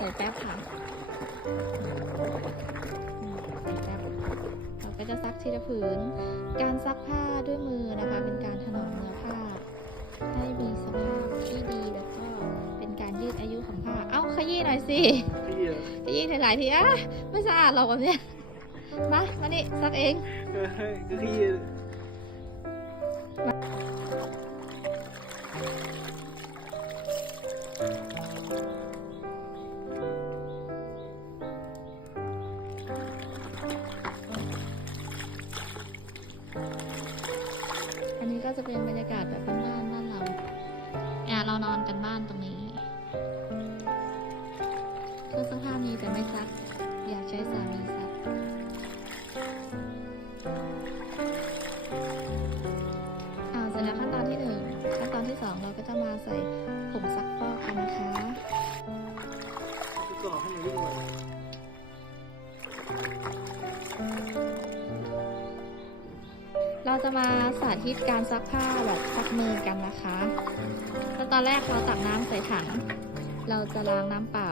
ใส่แป๊บค่ะอืมใส่แป๊บเราก็จะซักทีละผืน การซักผ้าด้วยมือนะคะ เป็นการถนอมเนื้อผ้า ให้มีสภาพที่ดีแล้วก็เป็นการยืดอายุของผ้า เอ้าขยี้หน่อยสิพี่อะขยี้หลายๆทีอะไม่สะอาดหรอกแบบเนี้ยมามานี่ซักเองเออคือ อันนี้ก็จะเป็นบรรยากาศแบบบ้านๆบ้านเราแอบเรานอนกันบ้านตรงนี้เครื่องซักผ้ามีแต่ไม่ซัก อยากใช้สามีซักอาเสร็จแล้วขั้นตอนที่หนึ่งขั้นตอนที่สองเราก็จะมาใส่ผงซักฟอกกันนะคะพี่ก่อให้หนูด้วย เราจะมาสาธิตการซักผ้าแบบซักมือกันนะคะขั้นตอนแรกเราตักน้ำใส่ถัง เราจะล้างน้ำเปล่า